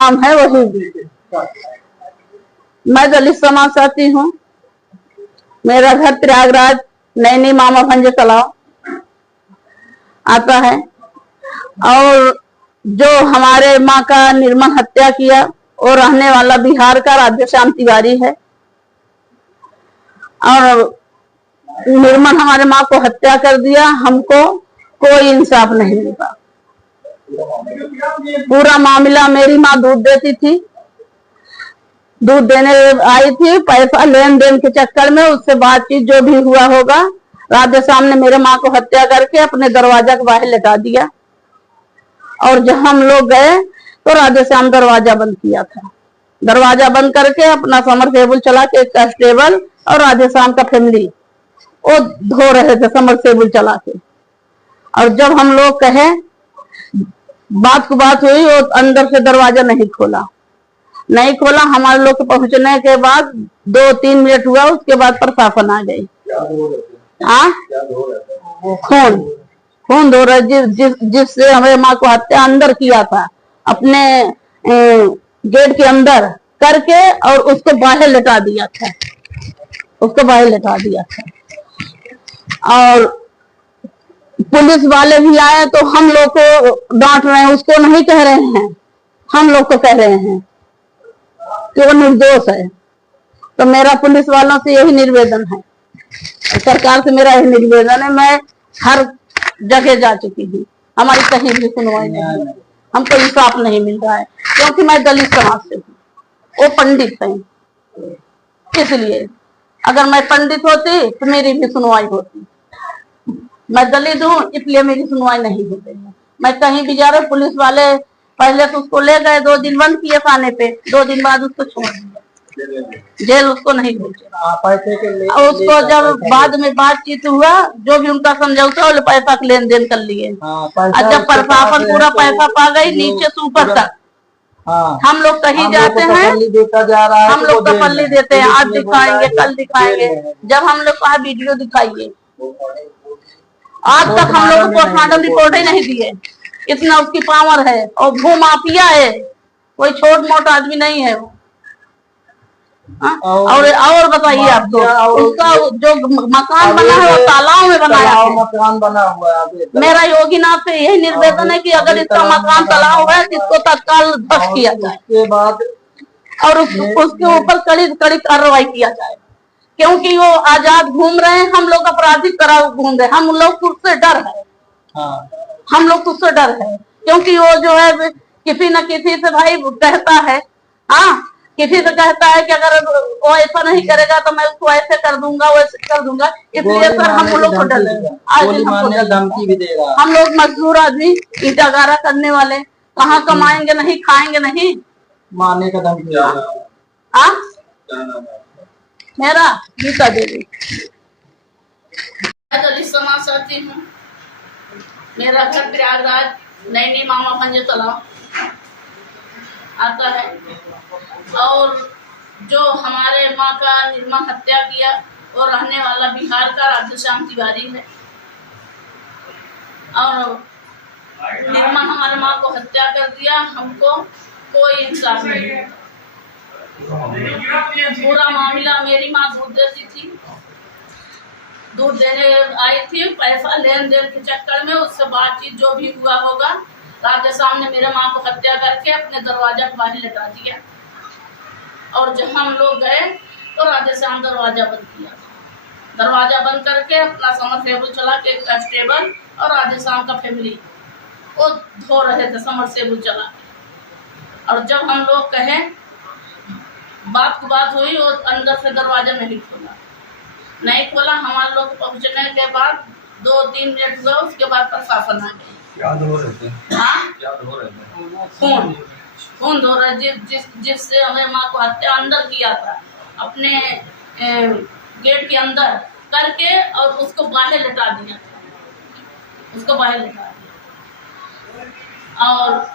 नाम है वही। मैं दलित समाज से आती हूँ। मेरा घर प्रयागराज नैनी मामा भंज तालाब आता है। और जो हमारे माँ का निर्मम हत्या किया और रहने वाला बिहार का राधेश्याम तिवारी है। और निर्मम हमारे माँ को हत्या कर दिया। हमको कोई इंसाफ नहीं मिला। पूरा मामला, मेरी माँ दूध देती थी, दूध देने आई थी, पैसा लेन देन के चक्कर में उससे बातचीत जो भी हुआ होगा, राधेश्याम ने मेरे माँ को हत्या करके अपने दरवाजा के बाहर लटा दिया। और जब हम लोग गए तो राधेश्याम दरवाजा बंद किया था। दरवाजा बंद करके अपना समरसेबुल चला के कांस्टेबल और राधेश्याम का फैमिली वो धो रहे थे समरसेबुल चला के। और जब हम लोग कहे, बात को बात हुई, और अंदर से दरवाजा नहीं खोला। हमारे लोग के पहुंचने के बाद 2-3 मिनट हुआ, उसके बाद प्रशासन आ गई। खून धो रहे जिससे हमारे माँ को हत्या अंदर किया था, अपने गेट के अंदर करके, और उसको बाहर लटा दिया था। और पुलिस वाले भी आए तो हम लोग को डांट रहे हैं, उसको नहीं कह रहे हैं, हम लोग को कह रहे हैं कि वो निर्दोष है। तो मेरा पुलिस वालों से यही निवेदन है, सरकार से मेरा यही निवेदन है। मैं हर जगह जा चुकी हूँ, हमारी कहीं भी सुनवाई नहीं है, हमको इंसाफ नहीं मिल रहा है, क्योंकि मैं दलित समाज से हूँ, वो पंडित है। इसलिए अगर मैं पंडित होती तो मेरी भी सुनवाई होती। मैं दलित हूँ, इसलिए मेरी सुनवाई नहीं होती है। मैं कहीं भी जा रहा, पुलिस वाले पहले तो उसको ले गए, 2 दिन बंद किए थाने पे, 2 दिन बाद उसको छोड़ दिया, जेल उसको नहीं भेजे। और उसको जब बाद में बातचीत हुआ, जो भी उनका समझौता हो, पैसा का लेन देन कर लिए। और जब प्रशासन पूरा पैसा पा गई नीचे से ऊपर तक, हम लोग कहीं जाते हैं, हम लोग का पल्ली देते हैं, आज दिखाएंगे कल दिखाएंगे। जब हम लोग कहा वीडियो दिखाइए, आज तक हम लोग को पोस्टमार्टम रिपोर्ट ही नहीं दिए। इतना उसकी पावर है, और भू माफिया है, कोई छोट मोट आदमी नहीं है वो। और बताइए आप तो, उसका जो मकान बना है वो तालाब में बनाया है। मकान बना हुआ है। मेरा योगीनाथ से यही निवेदन है कि अगर इसका मकान तालाब है तो इसको तत्काल ध्वस्त किया जाए, उसके बाद और उसके ऊपर कड़ी कार्रवाई किया जाए, क्योंकि वो आजाद घूम रहे हैं, हम लोग अपराधिक तरह घूम रहे हैं। हम लोग उससे डर है, हम लोग उससे डर है, क्योंकि वो जो है किसी न किसी से भाई कहता है, किसी से कहता है कि अगर वो ऐसा नहीं करेगा तो मैं उसको ऐसे कर दूंगा, वैसे कर दूंगा। इसलिए सर हम लोग को डर है। धमकी भी दे रहा है। हम लोग मजदूर आदमी, ईटा गारा करने वाले, कहाँ कमाएंगे नहीं, खाएंगे नहीं, मारने का धमकी। मेरा गीता देवी, मैं दलित समाज से आती हूँ। मेरा घर प्रयागराज नैनी मामा भंज तालाब आता है। और जो हमारे माँ का निर्मम हत्या किया और रहने वाला बिहार का राधेश्याम तिवारी है। और निर्मम हमारे माँ को हत्या कर दिया, हमको कोई इंसाफ नहीं है। पूरा मामला, मेरी माँ दूध देती थी, दूध देने आई थी, पैसा लेन देन के चक्कर में उससे बातचीत जो भी हुआ होगा, राधेश्याम ने मेरे माँ को हत्या करके अपने दरवाजा के बाहर लटा दिया। और जब हम लोग गए तो राधेश्याम दरवाजा बंद किया, दरवाजा बंद करके अपना समरसेबुल चला के कांस्टेबल और राधेश्याम का फैमिली वो धो रहे थे समरसेबुल चला के। और जब हम लोग कहे, बात को बात हुई, और अंदर से दरवाजा नहीं खोला। हमारे लोग पहुंचने के बाद 2-3 मिनट हुआ, उसके बाद प्रशासन आ गई। क्या धो रहे थे? खून धो रहे, जिससे हमें माँ को हत्या अंदर किया था, अपने गेट के अंदर करके, और उसको बाहर लटा दिया और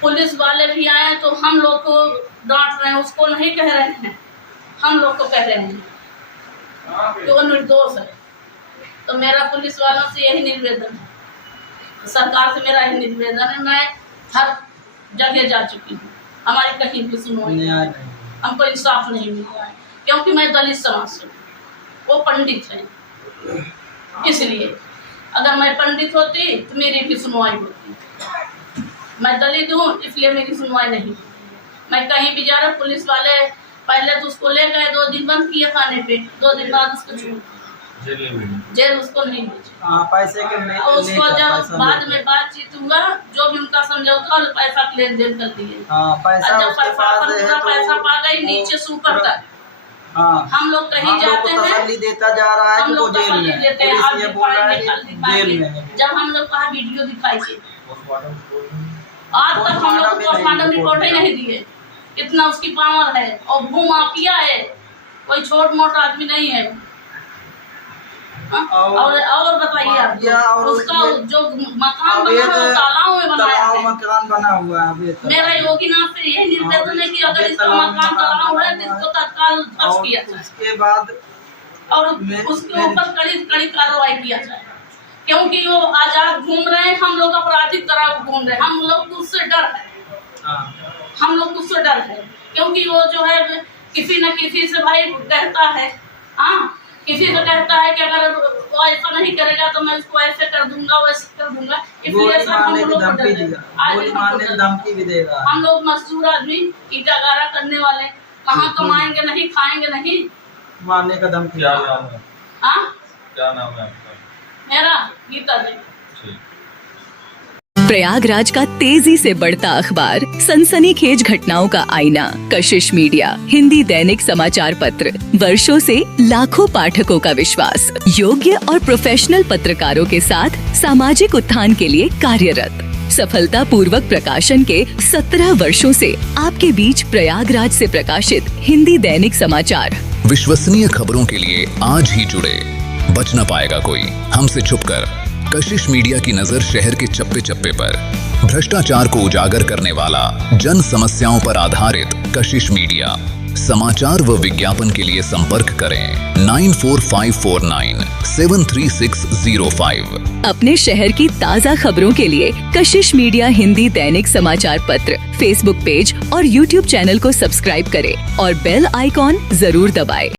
पुलिस वाले भी आए तो हम लोग को डांट रहे हैं, उसको नहीं कह रहे हैं, हम लोग को कह रहे हैं कि वो निर्दोष है। तो मेरा पुलिस वालों से यही निवेदन है, सरकार से मेरा यही निवेदन है। मैं हर जगह जा चुकी हूँ, हमारी कहीं भी सुनवाई नहीं, हमको इंसाफ नहीं मिल रहा है, क्योंकि मैं दलित समाज से हूँ, वो पंडित है, इसलिए अगर मैं पंडित होती तो मेरी भी सुनवाई होती। मैं दलित हूँ इसलिए मेरी सुनवाई नहीं। मैं कहीं भी जा रहा, पुलिस वाले पहले तो उसको ले गए, 2 दिन बंद किए थाने पे, 2 दिन बाद उसको जेल उसको नहीं भेजे। पैसे के उसको जब बाद में बातचीत हुआ, जो भी उनका समझौता और पैसा लेन देन कर दिए। जब पैसा पा गई नीचे से ऊपर तक, हम लोग कहीं जाते हैं देता जा रहा है, हम लोग तसल्ली देते हैं, आज दिखाएंगे कल दिखाएंगे। जब हम लोग कहा वीडियो दिखाइए, आज तक हम लोग को पोस्टमार्टम रिपोर्ट ही नहीं दिए। कितना उसकी पावर है, और भू माफिया है, कोई छोट मोट आदमी नहीं है। और बताइए आप, उसका जो मकान बना है तालाब में बनाया है, मकान बना हुआ है अभी। मेरा योगीनाथ से यही निर्देशन है कि अगर इसका मकान तालाब है तो इसको तत्काल ध्वस्त किया जाए, उसके बाद और उसके ऊपर कड़ी कार्रवाई किया जाए, क्योंकि वो आजाद घूम रहे हैं, हम लोग आपराधिक तरह घूम रहे हैं। हम लोग को उससे डर है, हम लोग को उससे डर है, क्योंकि वो जो है किसी न किसी से भाई कहता है, किसी से कहता है कि अगर वो ऐसा नहीं करेगा तो मैं उसको ऐसे कर दूंगा, वैसे कर दूंगा। इसलिए सर हम लोग धमकी भी दे रहा है। हम लोग मजदूर आदमी, ईटा गारा करने वाले, कहाँ कमाएंगे नहीं, खाएंगे नहीं, मारने का धमकी। क्या नाम है? क्या नाम है आपका? मेरा गीता जी। प्रयागराज का तेजी से बढ़ता अखबार, सनसनीखेज घटनाओं का आईना, कशिश मीडिया, हिंदी दैनिक समाचार पत्र, वर्षों से लाखों पाठकों का विश्वास, योग्य और प्रोफेशनल पत्रकारों के साथ सामाजिक उत्थान के लिए कार्यरत, सफलता पूर्वक प्रकाशन के 17 वर्षों से आपके बीच प्रयागराज से प्रकाशित हिंदी दैनिक समाचार। विश्वसनीय खबरों के लिए आज ही जुड़े, बच न पाएगा कोई हमसे छुपकर। कशिश मीडिया की नजर शहर के चप्पे चप्पे पर, भ्रष्टाचार को उजागर करने वाला, जन समस्याओं पर आधारित कशिश मीडिया। समाचार व विज्ञापन के लिए संपर्क करें 94549 73605। अपने शहर की ताज़ा खबरों के लिए कशिश मीडिया हिंदी दैनिक समाचार पत्र फेसबुक पेज और यूट्यूब चैनल को सब्सक्राइब करें और बेल आइकॉन जरूर दबाएं।